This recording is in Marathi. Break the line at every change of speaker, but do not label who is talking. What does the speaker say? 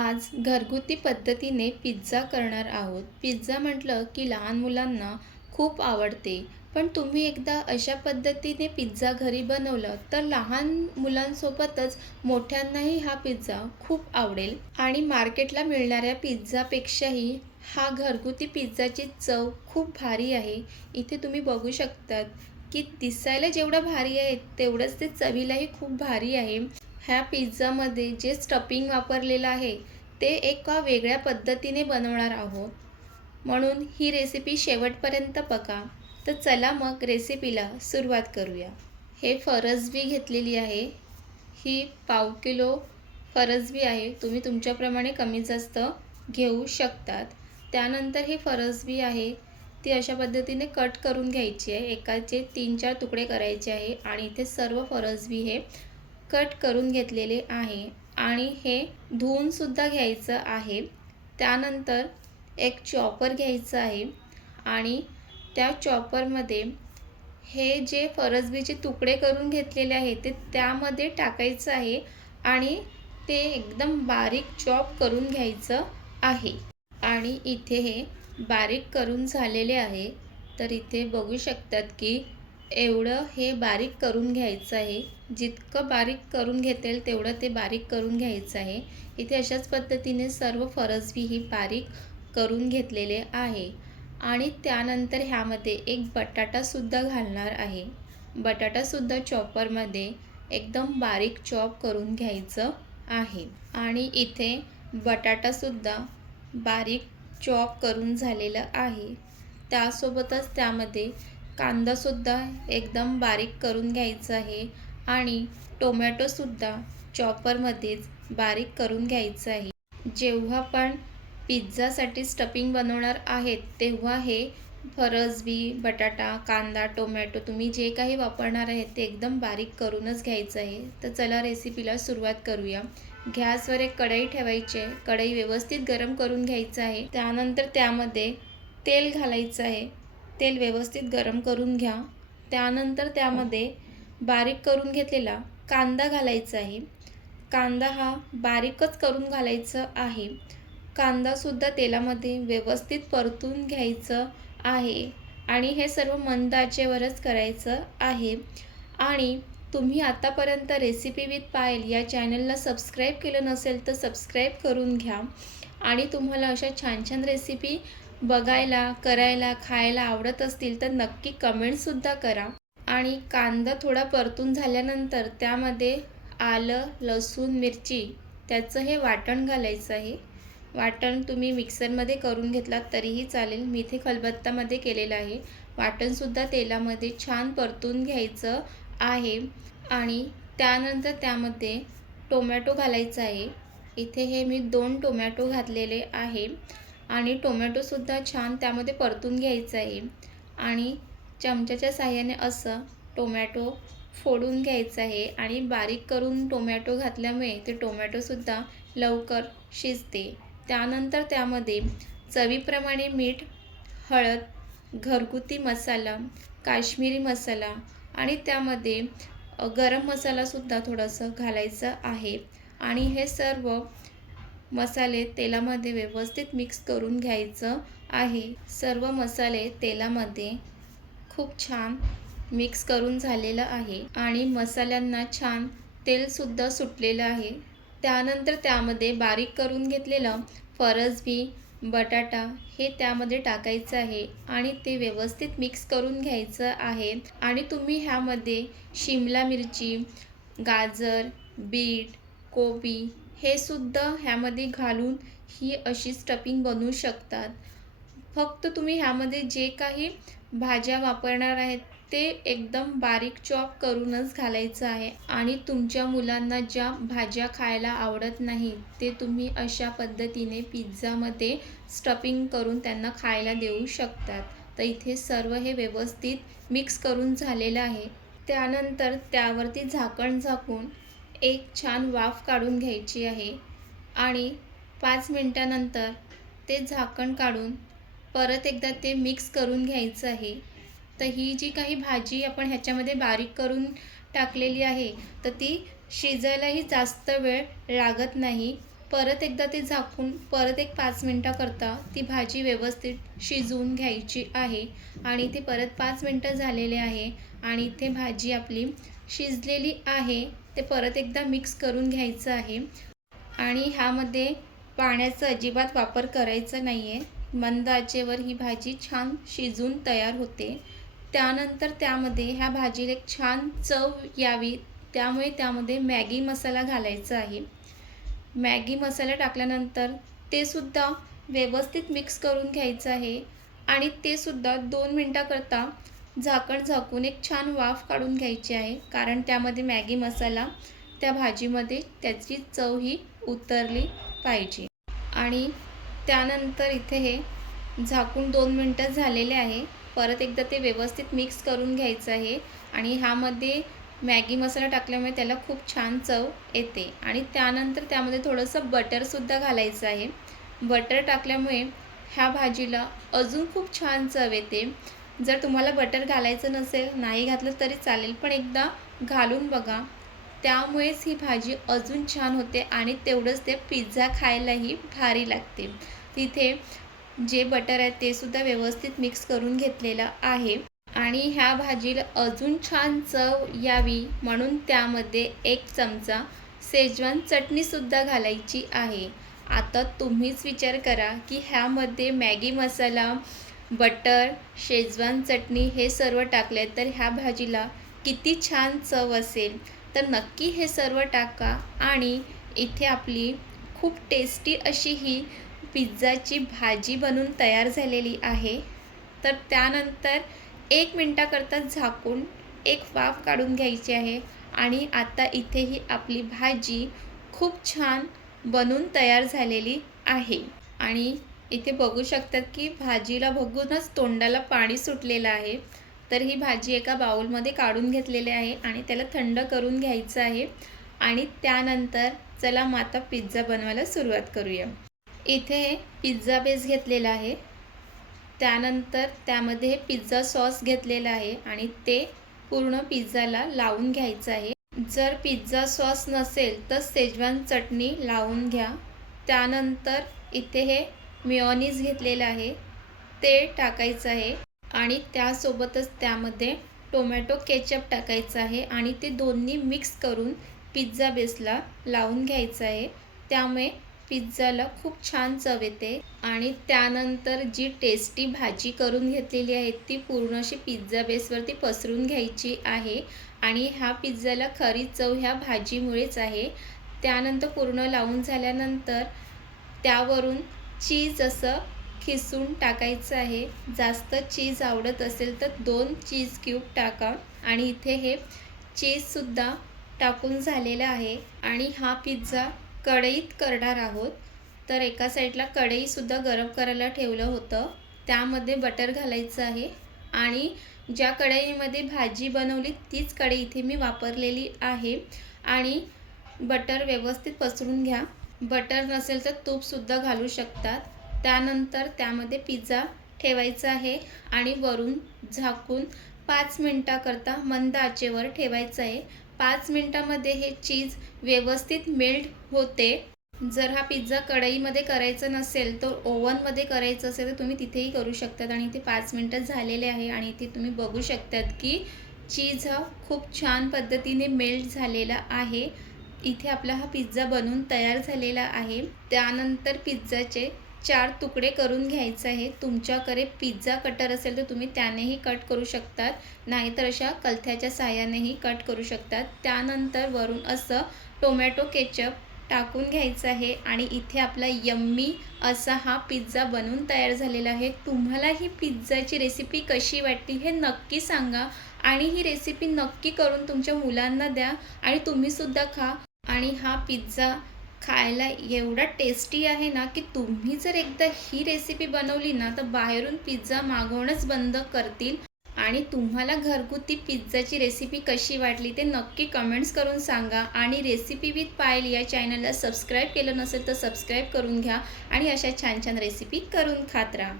आज घरगुती पद्धतीने पिझ्झा करणार आहोत. पिझ्झा म्हटलं की लहान मुलांना खूप आवडते. पण तुम्ही एकदा अशा पद्धतीने पिझ्झा घरी बनवलं तर लहान मुलांसोबतच मोठ्यांनाही हा पिझ्झा खूप आवडेल. आणि मार्केटला मिळणाऱ्या पिझ्झापेक्षाही हा घरगुती पिझ्झाची चव खूप भारी आहे. इथे तुम्ही बघू शकतात की दिसायला जेवढं भारी आहे तेवढंच ते चवीलाही खूप भारी आहे. ह्या पिझ्झामध्ये जे स्टपिंग वापरलेलं आहे ते एका वेगळ्या पद्धतीने बनवणार आहोत. म्हणून ही रेसिपी शेवटपर्यंत बघा तर चला मग रेसिपीला सुरुवात करूया. हे फरसबी घेतलेली आहे. ही पाव किलो फरसबी आहे. तुम्ही तुमच्याप्रमाणे कमी जास्त घेऊ शकतात. त्यानंतर ही फरसबी आहे ती अशा पद्धतीने कट करून घ्यायची आहे. एकाचे तीन चार तुकडे करायचे आहे आणि इथे सर्व फरसबी हे कट करून घेतलेले आहे आणि हे धुवूनसुद्धा घ्यायचं आहे. त्यानंतर एक चॉपर घ्यायचं आहे आणि त्या चॉपरमध्ये हे जे फरसबीचे तुकडे करून घेतलेले आहे ते त्यामध्ये टाकायचं आहे आणि ते एकदम बारीक चॉप करून घ्यायचं आहे. आणि इथे हे बारीक करून झालेले आहे. तर इथे बघू शकतात की एवढं हे बारीक करून घ्यायचं आहे. जितकं बारीक करून घेतेल तेवढं ते बारीक करून घ्यायचं आहे. इथे अशाच पद्धतीने सर्व फरसबी ही बारीक करून घेतलेले आहे. आणि त्यानंतर ह्यामध्ये एक बटाटासुद्धा घालणार आहे. बटाटासुद्धा चॉपरमध्ये एकदम बारीक चॉप करून घ्यायचं आहे. आणि इथे बटाटासुद्धा बारीक चॉप करून झालेलं आहे. त्यासोबतच त्यामध्ये कांदासुद्धा एकदम बारीक करून घ्यायचा आहे आणि टोमॅटोसुद्धा चॉपरमध्येच बारीक करून घ्यायचं आहे. जेव्हा पण पिझ्झासाठी स्टफिंग बनवणार आहेत तेव्हा हे फरसबी बटाटा कांदा टोमॅटो तुम्ही जे काही वापरणार आहे ते एकदम बारीक करूनच घ्यायचं आहे. तर चला रेसिपीला सुरुवात करूया. गॅसवर एक कढई ठेवायची आहे. कढई व्यवस्थित गरम करून घ्यायचं आहे. त्यानंतर त्यामध्ये तेल घालायचं आहे. तेल व्यवस्थित गरम करून घ्या. त्यानंतर त्यामध्ये बारीक करून घेतलेला कांदा घालायचा आहे. कांदा हा बारीकच करून घालायचं आहे. कांदासुद्धा तेलामध्ये व्यवस्थित परतून घ्यायचं आहे आणि हे सर्व मंद आचेवरच करायचं आहे. आणि तुम्ही आतापर्यंत रेसिपी विथ पायल या चॅनलला सबस्क्राईब केलं नसेल तर सबस्क्राईब करून घ्या. आणि तुम्हाला अशा छान छान रेसिपी बघायला करायला खायला आवडत असतील तर नक्की कमेंटसुद्धा करा. आणि कांदा थोडा परतून झाल्यानंतर त्यामध्ये आलं लसूण मिरची त्याचं हे वाटण घालायचं आहे. वाटण तुम्ही मिक्सरमध्ये करून घेतलात तरीही चालेल. मी इथे खलबत्तामध्ये केलेलं आहे. वाटणसुद्धा तेलामध्ये छान परतून घ्यायचं आहे. आणि त्यानंतर त्यामध्ये टोमॅटो घालायचा आहे. इथे हे मी दोन टोमॅटो घातलेले आहे. आणि टोमॅटोसुद्धा छान त्यामध्ये परतून घ्यायचं आहे आणि चमच्याच्या साह्याने असं टोमॅटो फोडून घ्यायचं आहे आणि बारीक करून टोमॅटो घातल्यामुळे ते टोमॅटोसुद्धा लवकर शिजते. त्यानंतर त्यामध्ये चवीप्रमाणे मीठ हळद घरगुती मसाला काश्मीरी मसाला आणि त्यामध्ये गरम मसालासुद्धा थोडंसं घालायचं आहे. आणि हे सर्व मसाले तेलामध्ये व्यवस्थित मिक्स करून घ्यायचं आहे. सर्व मसाले तेलामध्ये खूप छान मिक्स करून झालेलं आहे आणि मसाल्यांना छान तेलसुद्धा सुटलेलं आहे. त्यानंतर त्यामध्ये बारीक करून घेतलेलं फरसबी बटाटा हे त्यामध्ये टाकायचं आहे आणि ते व्यवस्थित मिक्स करून घ्यायचं आहे. आणि तुम्ही ह्यामध्ये शिमला मिरची गाजर बीट कोबी हे सुद्धा ह्यामध्ये घालून ही अशी स्टफिंग बनवू शकतात. फक्त तुम्ही ह्यामध्ये जे काही भाज्या वापरणार आहेत ते एकदम बारीक चॉप करूनच घालायचं आहे. आणि तुमच्या मुलांना ज्या भाज्या खायला आवडत नाही ते तुम्ही अशा पद्धतीने पिझ्झामध्ये स्टफिंग करून त्यांना खायला देऊ शकतात. तर इथे सर्व हे व्यवस्थित मिक्स करून झालेलं आहे. त्यानंतर त्यावरती झाकण झाकून एक छान वाफ काढून घ्यायची आहे आणि पाच मिनटानंतर ते झाकण काढून परत एकदा ते मिक्स करून घ्यायचं आहे. तर ही जी काही भाजी आपण ह्याच्यामध्ये बारीक करून टाकलेली आहे तर ती शिजायलाही जास्त वेळ लागत नाही. परत एकदा ते झाकून परत एक पाच मिनटाकरता ती भाजी व्यवस्थित शिजवून घ्यायची आहे आणि ते परत पाच मिनटं झालेले आहे आणि इथे भाजी आपली शिजलेली आहे. ते परत एकदा मिक्स करून घ्यायचं आहे. आणि ह्यामध्ये पाण्याचा अजिबात वापर करायचा नाही आहे मंद आचेवर ही भाजी छान शिजून तयार होते. त्यानंतर त्यामध्ये ह्या भाजीला एक छान चव यावी. त्यामुळे त्यामध्ये मॅगी मसाला घालायचा आहे. मॅगी मसाला टाकल्यानंतर ते सुद्धा व्यवस्थित मिक्स करून घ्यायचं आहे. आणि ते सुद्धा दोन मिनटाकरता झाकण झाकून एक छान वाफ काढून घ्यायची आहे. कारण त्यामध्ये मॅगी मसाला त्या भाजीमध्ये त्याची चव ही उतरली पाहिजे. आणि त्यानंतर इथे हे झाकून दोन मिनटं झालेले आहे. परत एकदा ते व्यवस्थित मिक्स करून घ्यायचं आहे. आणि ह्यामध्ये मॅगी मसाला टाकल्यामुळे त्याला खूप छान चव येते. आणि त्यानंतर त्यामध्ये थोडंसं बटरसुद्धा घालायचं आहे. बटर टाकल्यामुळे ह्या भाजीला अजून खूप छान चव येते. जर तुम्हाला बटर घालायचं नसेल नाही घातलं तरी चालेल पण एकदा घालून बघा. त्यामुळेच ही भाजी अजून छान होते आणि तेवढंच ते पिझ्झा खायलाही भारी लागते. तिथे जे बटर आहे ते सुद्धा व्यवस्थित मिक्स करून घेतलेलं आहे. आणि ह्या भाजीला अजून छान चव यावी म्हणून त्यामध्ये एक चमचा सेजवान चटणीसुद्धा घालायची आहे. आता तुम्हीच विचार करा की ह्यामध्ये मॅगी मसाला बटर शेजवान चटणी हे सर्व टाकले तर ह्या भाजीला किती छान चव असेल. तर नक्की हे सर्व टाका आणि इथे आपली खूप टेस्टी अशी ही पिझ्झाची भाजी बनून तयार झालेली आहे. तर त्यानंतर एक मिनटाकरता झाकून एक वाफ काढून घ्यायची आहे आणि आता इथे ही आपली भाजी खूप छान बनून तयार झालेली आहे. आणि इथे बघू शकतात की भाजीला बघूनच तोंडाला पाणी सुटलेलं आहे. तर ही भाजी एका बाउलमध्ये काढून घेतलेली आहे आणि त्याला थंड करून घ्यायचं आहे. आणि त्यानंतर चला मग आता पिझ्झा बनवायला सुरुवात करूया. इथे पिझ्झा बेस घेतलेला आहे. त्यानंतर त्यामध्ये पिझ्झा सॉस घेतलेला आहे आणि ते पूर्ण पिझ्झाला लावून घ्यायचं आहे. जर पिझ्झा सॉस नसेल तर सेजवान चटणी लावून घ्या. त्यानंतर इथे हे मिओनीज घेतलेलं आहे ते टाकायचं आहे आणि त्यासोबतच त्यामध्ये टोमॅटो केचप टाकायचं आहे आणि ते दोन्ही मिक्स करून पिझ्झा बेसला लावून घ्यायचं आहे. त्यामुळे पिझ्झाला खूप छान चव येते आणि त्यानंतर जी टेस्टी भाजी करून घेतलेली आहे ती पूर्ण अशी पिझ्झा बेसवरती पसरून घ्यायची आहे आणि ह्या पिझ्झाला खरी चव ह्या भाजीमुळेच आहे. त्यानंतर पूर्ण लावून झाल्यानंतर त्यावरून चीज असं खिसून टाकायचं आहे जास्त चीज आवडत असेल तर दोन चीज क्यूब टाका. आणि इथे हे चीजसुद्धा टाकून झालेलं आहे. आणि हा पिझ्झा कढईत करणार आहोत. तर एका साईडला कढईसुद्धा गरम करायला ठेवलं होतं. त्यामध्ये बटर घालायचं आहे. आणि ज्या कढईमध्ये भाजी बनवली तीच कढई इथे मी वापरलेली आहे. आणि बटर व्यवस्थित पसरून घ्या. बटर नसेल तर तूपसुद्धा घालू शकतात. त्यानंतर त्यामध्ये पिझ्झा ठेवायचा आहे आणि वरून झाकून पाच मिनटाकरता मंद आचेवर ठेवायचं आहे. पाच मिनटामध्ये हे चीज व्यवस्थित मेल्ट होते. जर हा पिझ्झा कढईमध्ये करायचा नसेल तर ओव्हनमध्ये करायचं असेल तर तुम्ही तिथेही करू शकतात आणि इथे पाच मिनटं झालेले आहे आणि इथे तुम्ही बघू शकतात की चीज हा खूप छान पद्धतीने मेल्ट झालेला आहे. इथे आपला हा पिझ्झा बनवून तयार झालेला आहे. त्यानंतर पिझ्झाचे चार तुकडे करून घ्यायचे आहे तुमच्याकडे पिझ्झा कटर असेल तर तुम्ही त्यानेही कट करू शकतात. नाहीतर अशा कलथ्याच्या साह्यानेही कट करू शकतात. त्यानंतर वरून असं टोमॅटो केचप टाकून घ्यायचं आहे आणि इथे आपला यम्मी असा हा पिझ्झा बनवून तयार झालेला आहे. तुम्हाला ही पिझ्झाची रेसिपी कशी वाटली हे नक्की सांगा आणि ही रेसिपी नक्की करून तुमच्या मुलांना द्या आणि तुम्हीसुद्धा खा. आणि हा पिझ्झा खायला एवढा टेस्टी आहे ना की तुम्ही जर एकदा ही रेसिपी बनवली ना तर बाहेरून पिझ्झा मागवणंच बंद करतील. आणि तुम्हाला घरगुती पिझ्झाची रेसिपी कशी वाटली ते नक्की कमेंट्स करून सांगा. आणि रेसिपी विथ पायल या चॅनलला सबस्क्राईब केलं नसेल तर सबस्क्राईब करून घ्या. आणि अशा छान छान रेसिपी करून खात राहा.